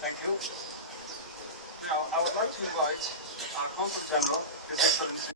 Thank you. Now, I would like to invite our Consul General, His Excellency